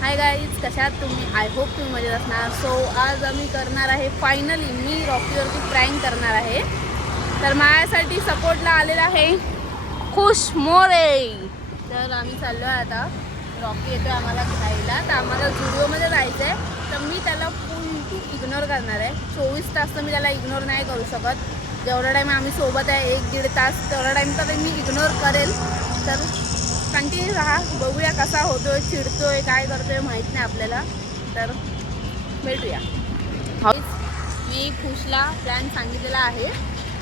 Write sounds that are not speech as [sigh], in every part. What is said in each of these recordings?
Hi guys कशात तुम्ही? I hope तुम्ही मजेत असणार. सो आज आम्ही करणार आहे फायनली मी रॉकीवरती प्रँक करणार आहे. तर माझ्यासाठी सपोर्टला आलेला आहे खुश मोरे. तर आम्ही चाललो आहे आता. रॉकी येतो आम्हाला खायला. तर आम्हाला झुडिओमध्ये जायचं आहे तर मी त्याला फुलटी इग्नोर करणार आहे. चोवीस तास तर मी त्याला इग्नोर नाही करू शकत. जेवढा टाईम आम्ही सोबत आहे एक दीड तास तेवढा टाईम तर मी इग्नोर करेल. तर कंटिन्यू राहा. बघूया कसा होतोय चिडतोय काय करतोय माहीत नाही आपल्याला. तर भेटूया. मी खुशला प्लॅन सांगितलेला आहे.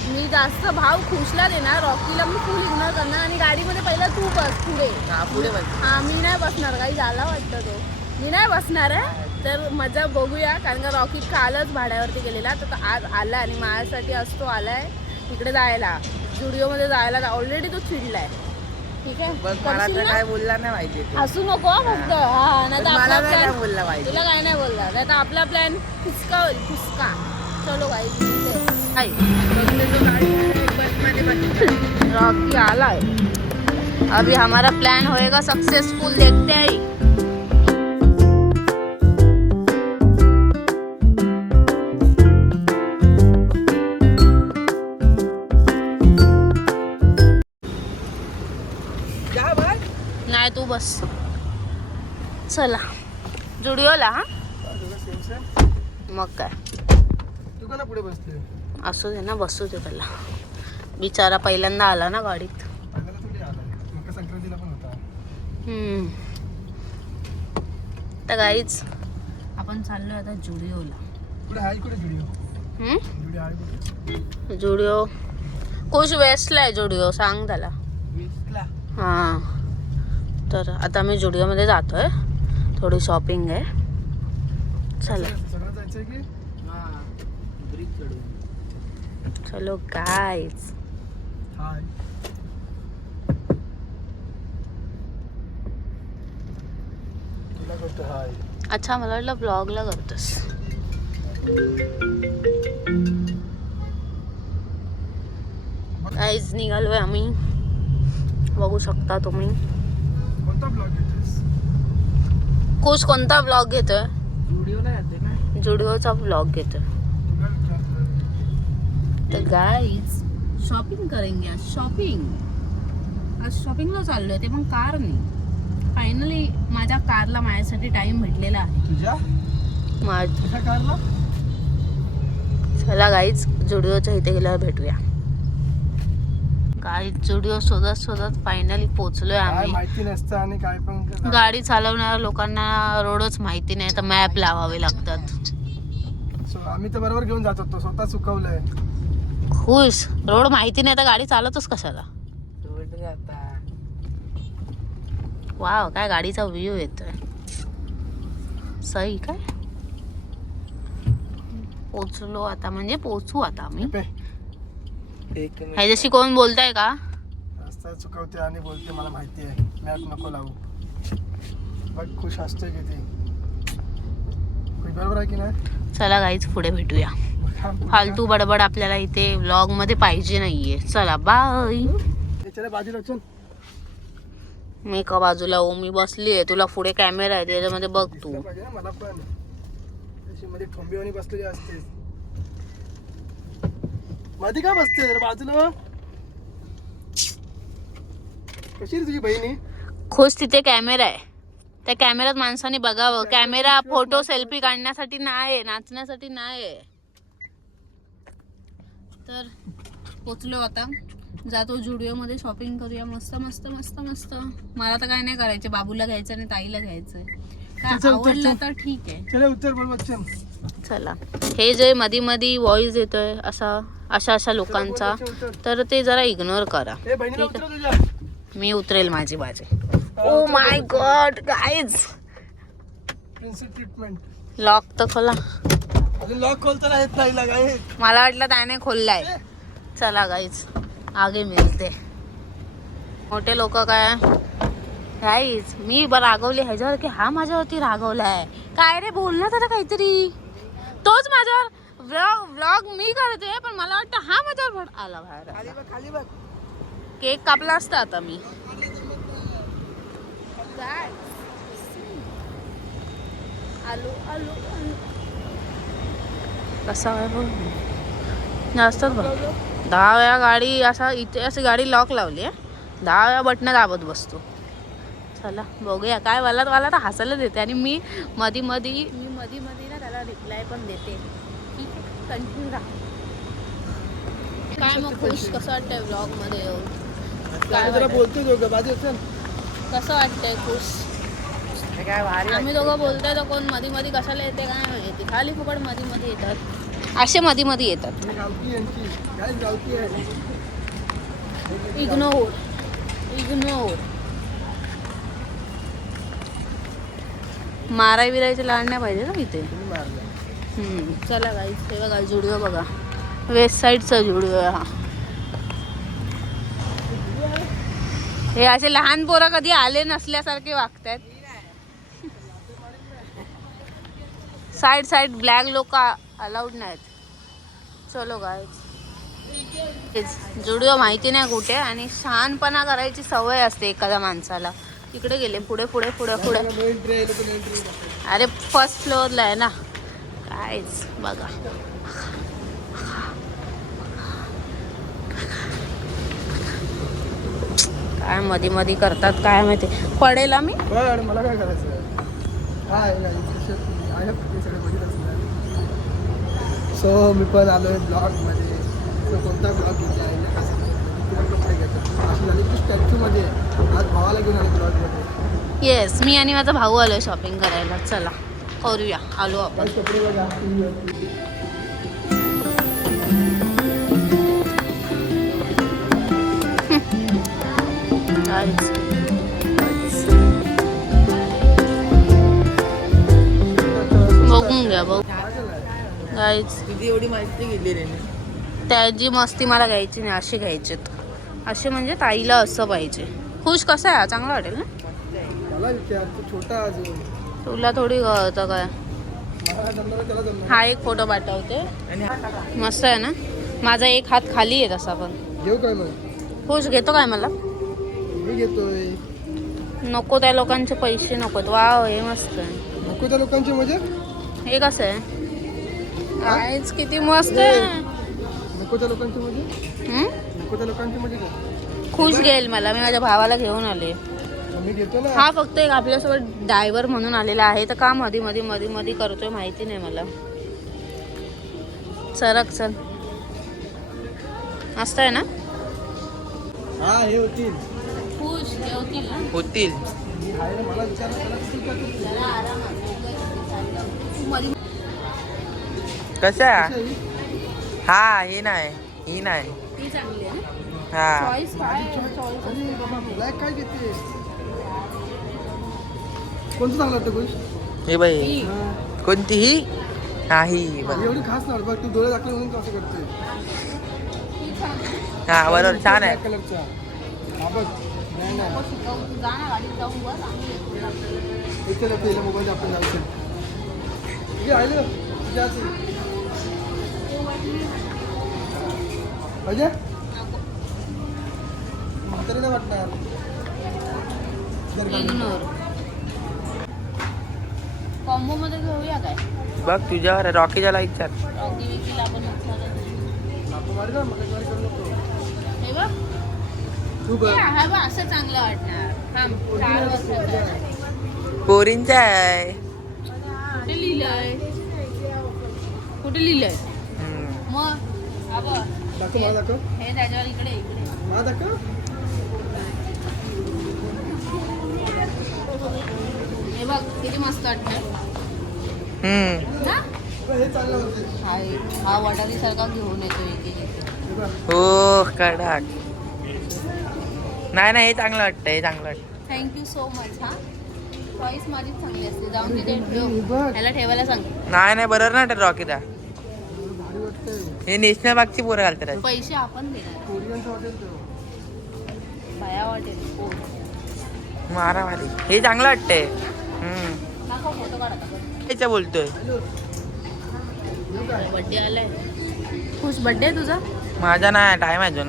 मी जास्त भाव खुशला देणार. रॉकीला मी फुल इग्नोर करणार आणि गाडीमध्ये पहिला तू बस पुढे. पुढे बस. हा मी नाही बसणार. काही झाला वाटतं तो. मी नाही बसणार आहे. तर मजा बघूया. कारण का रॉकी कालच भाड्यावरती गेलेला. तर तो आज आला आणि माझ्यासाठी असतो आलाय तिकडे जायला. स्टुडिओमध्ये जायला. ऑलरेडी तो चिडलाय. ठीक आहे. बस मला करशील तर ना? काय बोलला नाही पाहिजे तू. हसू नको हा फक्त. हा. नाही पण तर मला आपला काय नाही प्लॅन बोलला पाहिजे तुला काय नाही बोलला. नाही तर आपला प्लॅन फुसका होईल फुसका. चलो भाई रॉकी आलाय. अभी हमारा प्लान होएगा सक्सेसफुल देखते हैं बस. चला. जुडिओला हा? मग काय? पुढे असू दे ना बसू दे त्याला. बिचारा पहिल्यांदा आला ना गाडीत. तर गाईच आपण चाललो आता जुडिओला. जुडिओ. कुछ वेस्टला आहे जुडिओ सांग त्याला. हां. तर आता मी जुडिओमध्ये जातोय. थोडी शॉपिंग आहे. चला. चलो हाय अच्छा मला वाटलं ब्लॉगला करतोस. गाईज निघालोय आम्ही. बघू शकता तुम्ही. कोणता ब्लॉग घेतेस कोणता ब्लॉग घेतोय? व्हिडिओला येते ना? जुडिओचा ब्लॉग घेतोय. तुला तर गाईज शॉपिंग करेंगे आज. शॉपिंग आज शॉपिंगला चाललोय ते पण कार नाही फायनली माझ्या कारला माझ्यासाठी टाइम भेटलेला आहे. तुझ्या? माझ कारला चला गाईज जुडिओच्या इथे गेल्यावर भेटूया. गाईज जुडिओ शोधत शोधत फायनली पोचलोय काय आम्ही. माहिती नसतं आणि काय पण करतात. गाडी चालवणाऱ्या लोकांना रोडच माहिती नाही तर मॅप लावावे लागतात. So, आम्ही तर बरोबर घेऊन जात होतो स्वतः चुकवलंय. खुश रोड माहिती नाही तर गाडी चालवतोस कशाला? वाव काय गाडीचा व्ह्यू येतोय. सही काय? पोचलो आता म्हणजे पोचू आता आम्ही. पे. एक ह्याच्याशी कोण बोलताय का? रस्ता चुकवते आणि बोलते मला माहिती आहे. मॅप नको लावू. बघ खुश असते किती बरोबर आहे की नाही? चला गाईच पुढे भेटूया. फालतू बडबड आपल्याला इथे व्लॉगमध्ये पाहिजे नाहीये. चला बाय बाजूला चल मी का बाजूला ओ मी बसली आहे तुला पुढे कॅमेरा आहे त्याच्यामध्ये बघ तू. मला पण. बसलेली असते मध्ये का बसते जरा बाजूला? कशी रे तुझी बहिणी? खुश तिथे कॅमेरा आहे. त्या कॅमेऱ्यात माणसाने बघावं. कॅमेरा फोटो सेल्फी काढण्यासाठी नाही नाचण्यासाठी नाही तर पोचलो आता. जातो जुडिओ मध्ये शॉपिंग करूया. मस्त मस्त मस्त मस्त. मला तर काय नाही करायचे. बाबूला घ्यायचं आणि ताईला घ्यायचंय काय आवडलं. तर ठीक आहे. चले उत्तर बरोबर चल. चला. हे जे मधी मधी वॉइस येतोय असा अशा अशा लोकांचा तर ते जरा इग्नोर करा. ठीक तुझ्या मी उतरेल माझी माझी oh my god guys lock तर खोला. लॉक येत नाही लागाय मला वाटलं त्याने खोललाय. चला गाईज आगे मिळते. मोठे लोक काय? गाईज मी ब- रागवले. ह्याच्यावर की हा माझ्यावरती रागवलाय. काय रे बोल ना त्याला काहीतरी. तोच माझ्यावर व्लॉग व्लॉग मी करते पण मला वाटतं हा माझ्यावर भड- आला बाहेर. खाली बघ केक कापला असता आता मी. आलो आलो कसा आहे बघ. जास्तच बघ. दहा वेळा गाडी असा इथे अशी गाडी लॉक लावली आहे दहा वेळा बटणं दाबत बसतो. चला बघूया. काय मला मला तर हसायला देते. आणि मी मधी मधी मी मधी मधी ना रिप्लाय पण देते. ठीक आहे कंटिन्यू राहा. काय मग खुश? कसं वाटतंय ब्लॉगमध्ये येऊन काय जरा वाटतंय? बोलतो दोघं बाजू चल कसं वाटतंय खुश? काय भारी आम्ही दोघं बोलतोय तर कोण मधी मधी कशाला येते काय माहिती? खाली फुकट मधी मध्ये येतात. असे मधी मध्ये येतात. गावठी यांची काय गावठी आहे. इग्नोर इग्नोर माराय बिरायचे लाड नाही पाहिजे ना इथे. चला गाईच हे बघा जुडिओ बघा. वेस्ट साईडचा आहे हा. हे असे लहान पोरं कधी आले नसल्यासारखे वागतात साईड साईड ब्लॅक लोक अलाउड नाहीत. चलो गाईच जुडिओ माहिती नाही कुठे आणि शहाणपणा करायची सवय असते एखाद्या माणसाला. तिकडे गेले पुढे पुढे पुढे पुढे. अरे फर्स्ट फ्लोअरला आहे ना. कायच बघा. काय मधी मधी करतात काय माहिती. पडेल मी? पण मला काय करायचं? सो मी. पण आलो आहे ब्लॉगमध्ये सो कोणता ब्लॉग घेतला आहे ना कसं किती कपडे घेतात अशी झाली की स्टॅच्यूमध्ये आज भावाला घेऊन आले ब्लॉगमध्ये येस मी आणि माझा भाऊ आलोय शॉपिंग करायला. चला करूया. आलो आपण. [laughs] बघून घ्या बघ. एवढी माहिती घेतली रे त्याची मस्ती मला घ्यायची नाही अशी घ्यायचेत. असे म्हणजे ताईला असं पाहिजे. खुश कसं आहे? चांगला वाटेल ना? मला विचार तू छोटा अजून तुला थोडी कळतं काय? हा एक फोटो पाठवते. मस्त आहे ना? माझा एक हात खाली आहे तसा पण. घेऊ काय मग? खुश घेतो काय मला? मी घेतोय. नको त्या लोकांचे पैसे नकोत वाव हे मस्त आहे. नको त्या लोकांची मजा हे कसं आहे? काहीच किती मस्त आहे. नको त्या लोकांची हम्म? नको त्या लोकांची का खुश घेईल मला. मी माझ्या भावाला घेऊन आले. हा फक्त एक आपल्यासोबत ड्रायव्हर म्हणून आलेला आहे तर का मधी मधी मधी मधी करतोय माहिती नाही मला. सरक चल. मस्त आहे ना? हा हे होतील. कशी? ही? हा हे नाही ही नाही. ती चांगली आहे ना? हा. चॉईस काय कोणतं चांगलं वाटतं खुश हे बाई ही हा. कोणतीही हा ही बघ एवढी खास नाही बघ तू डोळे दाखले म्हणून कसं करतोय ही छान आहे. हा बरोबर छान आहे Black कलरचा हा बघ ब्रँड आहे नको शिकवू तू जा ना गाडीत जाऊन बस आम्ही येतो. इथे लपे इला मोबाईल आपण जायचं हे आहे ना तुझ्या हाती. अजय नको. म्हातारी नाही वाटणार जर का- इग्नोर कॉम्बो मध्ये घेऊया काय? बघ तुझ्यावर रॉकीच्याला विचार रॉकी विकीला आपण हे बघ. हे असं चांगलं वाटणार. थांब चार वर्षाचं आहे. पोरींचा आहे. कुठे लिहिलंय कुठे लिहिलंय. मग हा हे त्याच्यावर इकडे इकडे मला दाखव हे बघ किती मस्त वाटतं हम्म. ना बघ, हे सारखा घेऊन येतो. हे कडक. नाही नाही हे चांगलं वाटतं हे चांगलं वाटतं थँक्यू सो मच हा. चॉईस माझीच चांगली असते. जाऊन तिथे ह्याला ठेवायला सांग. नाही नाही बरोबर ना भारी वाटतंय हे नॅशनल बागची पोरं घालतात पैसे आपण देणार. हो मारामारी. हे चांगलं वाटतंय. याच्या बोलतोय. आलाय खुश बड्डे तुझा? माझा नाही टाइम आहे अजून.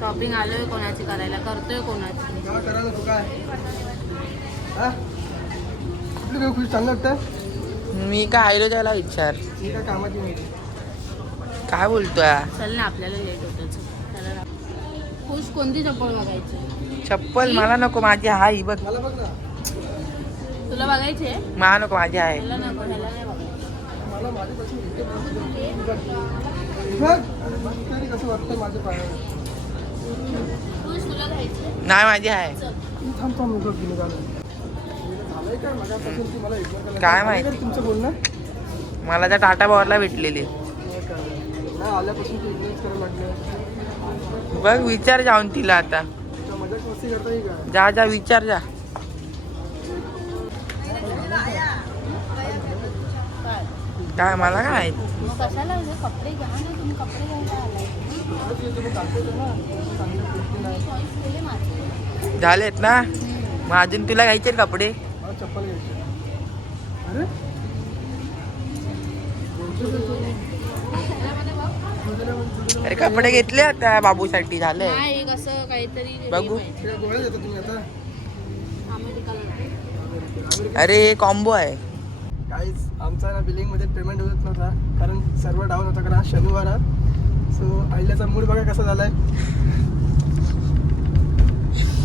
शॉपिंग आलोय कोणाची करायला? करतोय कोणाची? मी काय आयलो त्याला विचार. मी काय बोलतोय? चल ना आपल्याला लेट होतं खुश कोणती चप्पल बघायची? चप्पल मला नको माझी आहे ही बघ. मला बघ ना. तुला बघायची? आहे मला नको माझी ह्याला नाही माझी आहे काय माहिती? तुमचं बोलणं? मला त्या टाटा पॉवरला भेटलेली. बघ विचार जाऊन तिला आता. जा जा विचार जा. काय मला काय म्हणजे झालेत ना? मग अजून तुला घ्यायचे कपडे? चप्पल अरे? अरे कपडे घेतले आता बाबूसाठी झाले बघू. अरे कॉम्बो आहे. काहीच आमचा ना बिलिंगमध्ये पेमेंट होत नव्हता कारण सर्व डाऊन होता कारण शनिवार. सो आईल्याचा मूड बघा कसा झालाय.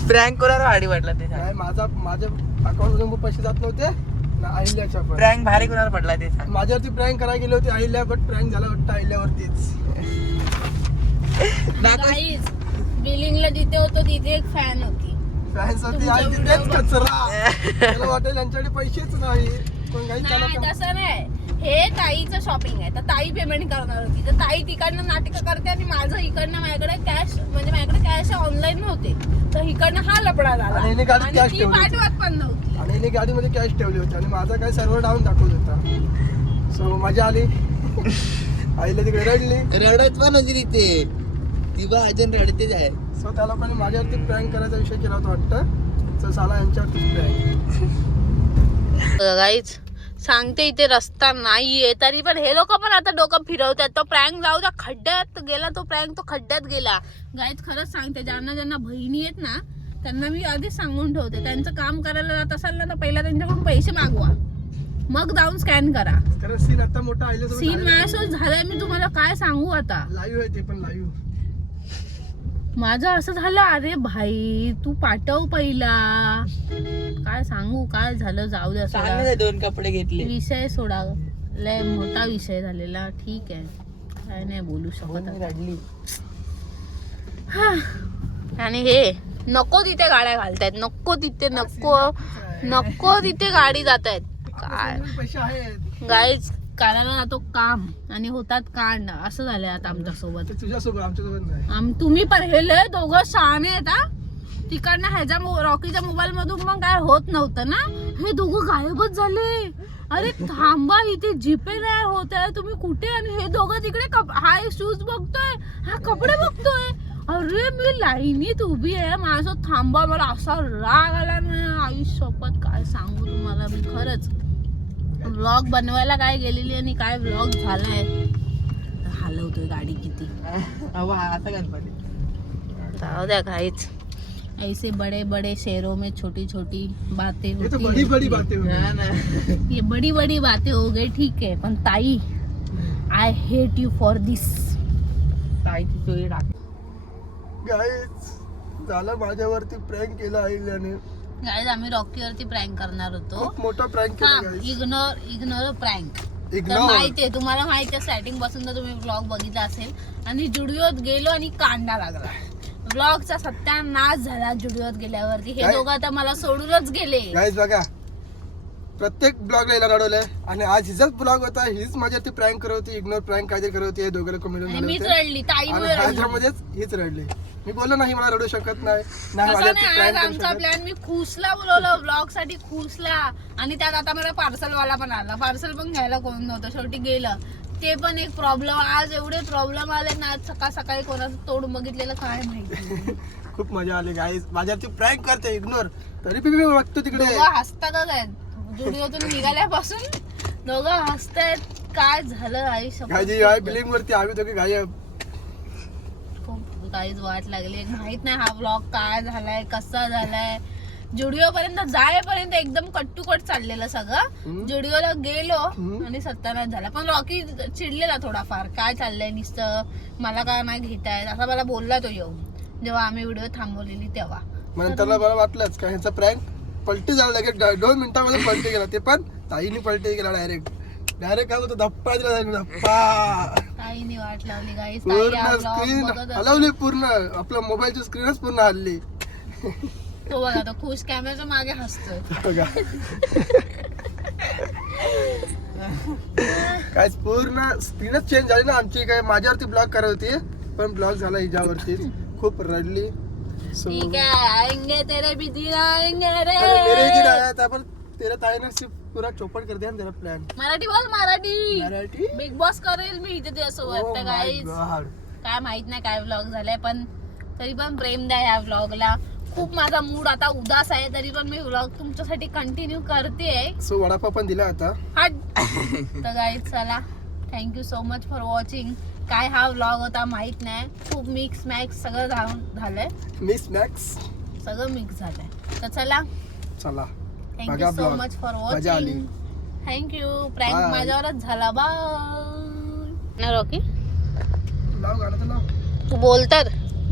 प्रँक कोणाला वाढी वाटला ते नाही माझा माझ्या अकाउंटमधून पैसे जात नव्हते ना पण. प्रँक भारी कोणाला पडला ते सांग. माझ्यावरती प्रँक करायला गेले होते अहिल्या बट प्रँक झाला वाटतं अहिल्यावरतीच काहीच बिलिंगला जिथे होतो तिथे एक फॅन होती. फॅन्स होती. video तिथेच कचरा. [laughs] मला वाटेल यांच्याकडे पैसेच नाही. पण काही नाही चालत तसं नाही. हे ताईचं शॉपिंग आहे. तर ताई पेमेंट करणार होती. तर ताई तिकडनं नाटकं करते आणि माझं इकडनं माझ्याकडे कॅश म्हणजे माझ्याकडे कॅश ऑनलाईन नव्हते. तर इकडनं हा लपडा झाला. आणि हिने गाडीत आणि cash ती ठेवली. पाठवत पण नव्हती. आणि हिने गाडीमध्ये कॅश ठेवली होती. आणि माझा काय सर्व डाऊन दाखवत होता. सो मजा आली. [laughs] आईला तिकडे रडली. रडत पण होती तिथे. बा अजून रडतेच आहे. सो त्या लोकांनी माझ्यावरती प्रँक करायचा विषय केला होता वाटतं. सो साला यांच्यावरतीच प्रँक गाईच सांगते इथे रस्ता नाहीये. तरी पण हे लोक पण आता डोकं फिरवतात. तो प्रँक जाऊ द्या खड्ड्यात गेला तो प्रँक तो खड्ड्यात गेला. गाईच खरंच सांगते ज्यांना ज्यांना बहिणी आहेत ना त्यांना मी आधीच सांगून ठेवते. त्यांचं काम करायला जात असाल ना तर पहिला त्यांच्याकडून पैसे मागवा. मग जाऊन स्कॅन करा. सीन आता मोठा सीन माझ्यासोबत झालाय मी तुम्हाला काय सांगू आता? लाईव्ह आहे ते पण लाईव्ह माझं असं झालं अरे भाई तू पाठव पहिला. काय सांगू काय झालं? जाऊ द्या सोडा. दोन कपडे घेतले. विषय सोडा. लय मोठा विषय झालेला. ठीक आहे. काय नाही बोलू शकत आता. रडली. हा. आणि हे नको तिथे गाड्या घालतायत. नको तिथे नको. नको तिथे गाडी जात आहेत काय? पैसे आहेत. गाईच करायला जातो काम आणि होतात कांड. असं झालंय आता तुझ्यासोबत आमच्यासोबत नाही. आम तुम्ही पण लय दोघं शहाणे आहेत हा. तिकडनं ह्याच्या मो- रॉकीच्या मोबाईल मधून पण काय होत नव्हतं ना? हे दोघं गायबच झाले. अरे थांबा इथे जीपे नाही होत आहे. तुम्ही कुठे आणि हे दोघं तिकडे कप- हा शूज बघतोय. हा कपडे बघतोय. अरे मी लाईनीत उभी आहे. माझं थांबा मला असा राग आला ना. आई सोबत काय सांगू तुम्हाला मी? खरंच. व्लॉग बनवायला काय गेलेली आणि काय व्लॉग झालाय? हलवतोय गाडी किती. हा गणपती. जाओ द्या काहीच ऐसे बड़े बड़े शहरों में छोटी छोटी बातें हे होती बडी हैं. बडी बातें ना ये बड़ी बड़ी बातें हो गई ठीक है पण ताई I hate you for this चोरी टाक गाईच झालं माझ्यावरती प्रँक केला आईल्याने. गाईज आम्ही रॉकीवरती प्रँक करणार होतो. खूप मोठा प्रँक केला इग्नोर इग्नोर प्रँक तर माहितीये तुम्हाला माहितीये स्टार्टिंगपासून तर तुम्ही ब्लॉग बघितला असेल. आणि जुडिओत गेलो आणि कांदा लागला. ब्लॉगचा सत्यानाश झाला जुडिओत गेल्यावरती. हे काय? दोघं आता मला सोडूनच गेले. गाईज बघा. प्रत्येक ब्लॉगला हिला रडवलंय. आणि आज हिचाच ब्लॉग होता हीच माझ्यावरती प्रँक करत होती इग्नोर प्रँक काहीतरी करत होती हे दोघं लोक मिळून आणि झाले मीच रडली आणि ह्याच्यामध्येच हीच रडली. मी बोललो नाही मला रडू शकत नाही. नाही असं माझ्यावरती नाही आज प्रँक करू आमचा शकत. प्लॅन मी खुसला बोलवलं ब्लॉगसाठी खुसला. आणि त्यात आता मला पार्सल वाला पण आला. पार्सल पण घ्यायला कोण नव्हतं शेवटी गेलं. ते पण एक प्रॉब्लेम आज एवढे प्रॉब्लेम आले ना आज सकाळ सकाळी कोणाचं तोड बघितलेलं काय माहिती? [laughs] खूप मजा आली गाईज माझ्यावरती प्रँक करते इग्नोर तरी पण मी बघतो तिकडे. दोघं हसतातच आहेत. जुडिओतून निघाल्यापासून दोघं हसतायत. काय झालं आई गायजी आहे बिलिंग वरती आम्ही दोघे गायब. खूप काहीच वाट लागली. माहीत नाही हा ब्लॉग काय झालाय कसा झालाय. जुडिओ पर्यंत जायपर्यंत एकदम कट कट चाललेलं सगळं. जुडिओला गेलो. आणि सत्यानाश झाला. पण रॉकी चिडलेला थोडाफार. काय चाललंय नुसतं मला का नाही घेतायत? असा मला बोलला तो येऊन. जेव्हा आम्ही व्हिडिओ थांबवलेली तेव्हा. त्याला मला वाटलंच का ह्याचा प्रँक पलटी झाला लगेच. दोन मिनिटामध्ये पलटी गेला ते पण ताईने पलटी गेला डायरेक्ट डायरेक्ट काय होतं धप्पा दिला ताईने धप्पा. ताईने वाट लावली गाईस पूर्ण स्क्रीन हलवली पूर्ण. आपल्या मोबाईलची स्क्रीनच पूर्ण हल्ली. तो बघा तो खुश मागे हसतोय. काय पूर्ण स्क्रीनच चेंज झाली ना आमची. काय माझ्यावरती ब्लॉक करत होती. पण ब्लॉक झाला हिच्यावरती खूप रडली. ठीक आहे आएंगे तेरे भी दिन आएंगे अरे मेरे ही दिन रे आया था पर तेरा ताई ने सिर्फ पूरा चौपट कर दिया ना तेरा प्लान मराठी बोल मराठी. मराठी? बिग बॉस करेल मी इथे त्यासोबत Oh तर my God. काय माहीत नाही काय व्लॉग झालाय पण तरी पण प्रेम द्या या व्लॉगला खूप माझा मूड आता उदास आहे तरी पण मी व्लॉग तुमच्यासाठी कंटिन्यू करते सो वडापाव पण दिला आता. हट. [laughs] तर गाईज चला. Thank you so much for watching काय हा व्लॉग होता माहीत नाही. खूप मिक्स मॅक्स सगळं झालं झालंय. मिस मॅक्स सगळं मिक्स झालंय. तर चला. चला. Thank you so. Much for. Watching thank you prank. माझ्यावरच झाला. बाय रॉकी तू बोलतात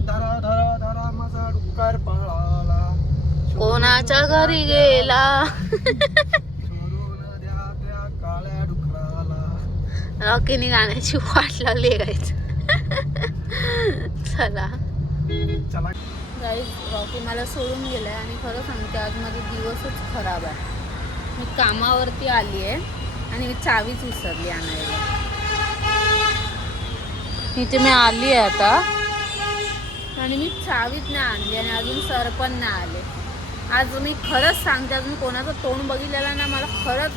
धरा धरा धरा माझा डुक्कर पळाला. कोणाच्या घरी गेला सोडून द्या त्या काळ्या डुकराला रॉकीने गाण्याची वाट लावली आहे चला. गाईज रॉकी मला सोडून गेलाय आणि खरं सांगते आज माझा दिवसच खराब आहे. मी कामावरती आली आहे आणि मी चावीच विसरली आणायला. इथे मी आली आहे आता. आणि मी चावीच नाही आणली आणि अजून सर पण नाही आले. आज मी खरंच सांगते अजून कोणाचं तोंड बघितलेलं ना मला खरंच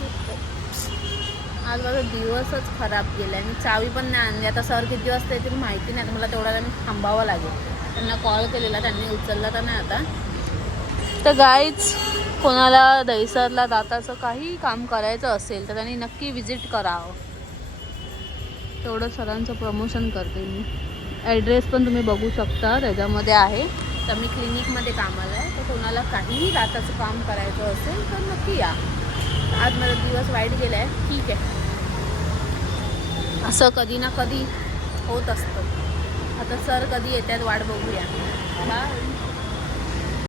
आज माझा दिवसच खराब गेला आणि चावी पण नाही आणली. आता सर किती वाजता येतील माहिती नाही. आता मला तेवढा वेळ थांबावं लागेल. त्यांना कॉल केलेला. त्यांनी उचलला तर नाही आता. तर गाईच कोणाला दहिसरला दाताचं काही काम करायचं असेल तर त्यांनी नक्की विजिट करावं. तेवढं सरांचं प्रमोशन करते मी. ॲड्रेस पण तुम्ही बघू शकता. त्याच्यामध्ये आहे. तर मी क्लिनिकमध्ये कामाला आहे. तर कोणाला काहीही दाताचं काम करायचं असेल तर नक्की या. आज माझा दिवस वाईट गेला आहे ठीक आहे. असं कधी ना कधी होत असतं. आता सर कधी येतात वाट बघूया.